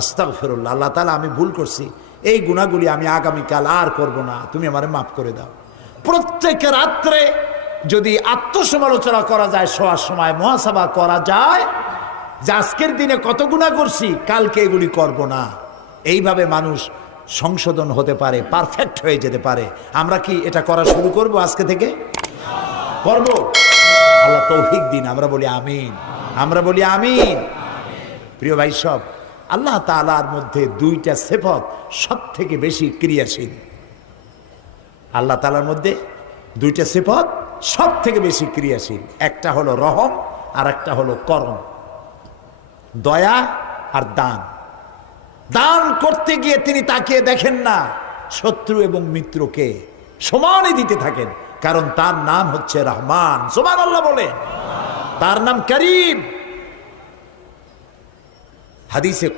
আস্তাগফিরুল্লাহ, আল্লাহ তাআলা আমি ভুল করছি, এই গুনাহগুলি আমি আগামীকাল আর করব না, তুমি আমারে মাফ করে দাও। প্রত্যেক রাত্রে যদি আত্মসমালোচনা করা যায়, শোয়ার সময় মুহাসাবা করা যায় যে আজকের দিনে কত গুনাহ করছি, কালকে এগুলি করব না, এইভাবে মানুষ সংশোধন হতে পারে, পারফেক্ট হয়ে যেতে পারে। আমরা কি এটা করা শুরু করব আজকে থেকে? করব? আল্লাহ তৌফিক দিন, আমরা বলি আমিন, আমরা বলি আমিন। প্রিয় ভাই সব, আল্লাহ তাআলার মধ্যে দুইটা সিফত সব থেকে বেশি ক্রিয়াশীল। আল্লাহ তাআলার মধ্যে দুইটা সিফত সব থেকে বেশি ক্রিয়াশীল, একটা হলো রহম আর একটা হলো করম, দয়া আর দান। দান করতে গিয়ে তিনি তাকিয়ে দেখেন না শত্রু এবং মিত্রকে, সমানই দিতে থাকেন, কারণ তার নাম হচ্ছে রহমান। সুবহানাল্লাহ বলে, তার নাম করিম। হাদিসে